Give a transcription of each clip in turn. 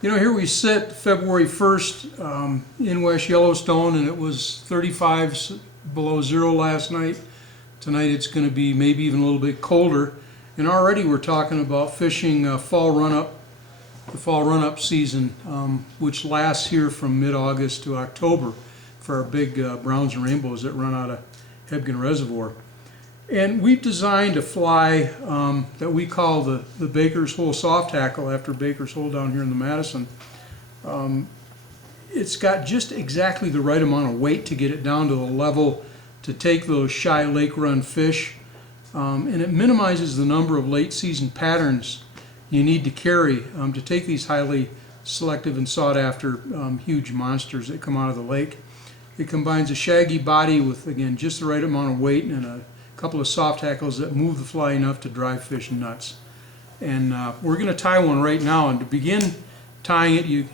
You know, here we sit February 1st in West Yellowstone, and it was 35 below zero last night. Tonight it's going to be maybe even a little bit colder. And already we're talking about fishing the fall run-up season, which lasts here from mid-August to October for our big browns and rainbows that run out of Hebgen Reservoir. And we've designed a fly that we call the Baker's Hole soft hackle after Baker's Hole down here in the Madison. It's got just exactly the right amount of weight to get it down to the level to take those shy lake run fish. And it minimizes the number of late season patterns you need to carry to take these highly selective and sought after huge monsters that come out of the lake. It combines a shaggy body with, again, just the right amount of weight and a couple of soft hackles that move the fly enough to drive fish nuts. And we're going to tie one right now, and to begin tying it, you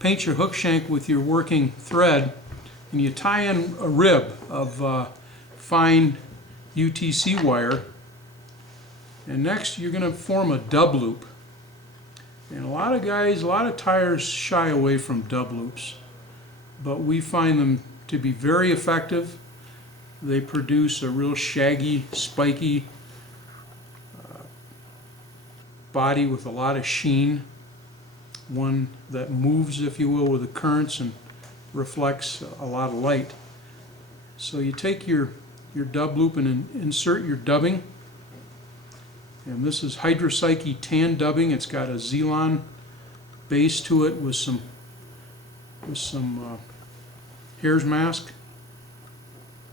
paint your hook shank with your working thread, and you tie in a rib of fine UTC wire, and next you're going to form a dub loop. And a lot of tiers shy away from dub loops, but we find them to be very effective. They produce a real shaggy, spiky body with a lot of sheen, one that moves, if you will, with the currents and reflects a lot of light. So you take your dub loop and insert your dubbing, and this is Hydropsyche tan dubbing. It's got a Zelon base to it with some hare's mask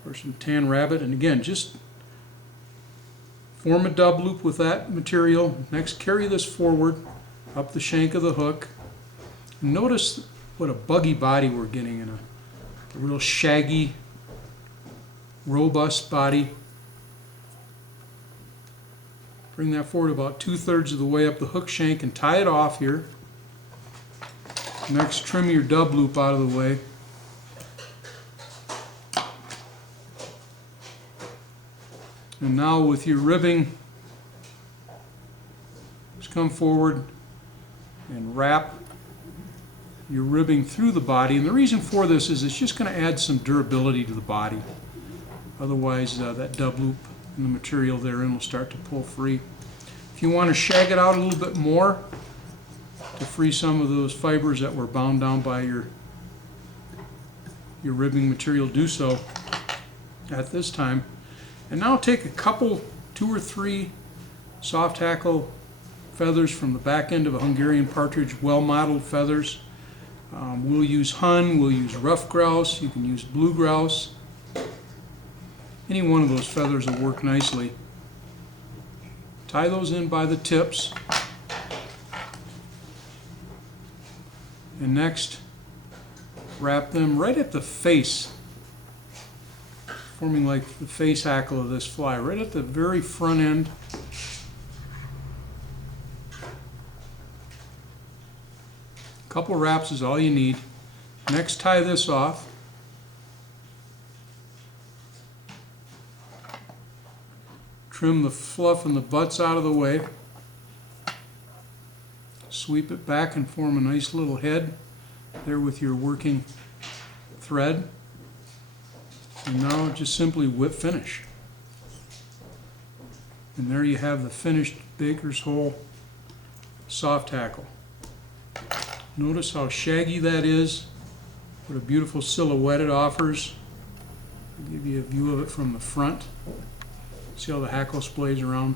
or some tan rabbit. And again, just form a dub loop with that material. Next, carry this forward up the shank of the hook. Notice what a buggy body we're getting in a real shaggy, robust body. Bring that forward about 2/3 of the way up the hook shank and tie it off here. Next, trim your dub loop out of the way. And now with your ribbing, just come forward and wrap your ribbing through the body. And the reason for this is it's just going to add some durability to the body. Otherwise, that dub loop and the material therein will start to pull free. If you want to shag it out a little bit more to free some of those fibers that were bound down by your ribbing material, do so at this time. And now take a couple, 2 or 3 soft hackle feathers from the back end of a Hungarian partridge, well-modeled feathers. We'll use hun, we'll use rough grouse, you can use blue grouse. Any one of those feathers will work nicely. Tie those in by the tips. And next, wrap them right at the face, forming like the face hackle of this fly, right at the very front end. A couple wraps is all you need. Next, tie this off. Trim the fluff and the butts out of the way. Sweep it back and form a nice little head there with your working thread. And now just simply whip finish. And there you have the finished Baker's Hole soft hackle. Notice how shaggy that is, what a beautiful silhouette it offers. I'll give you a view of it from the front. See how the hackle splays around.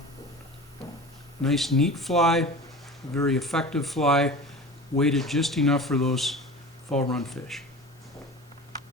Nice neat fly, a very effective fly, weighted just enough for those fall run fish.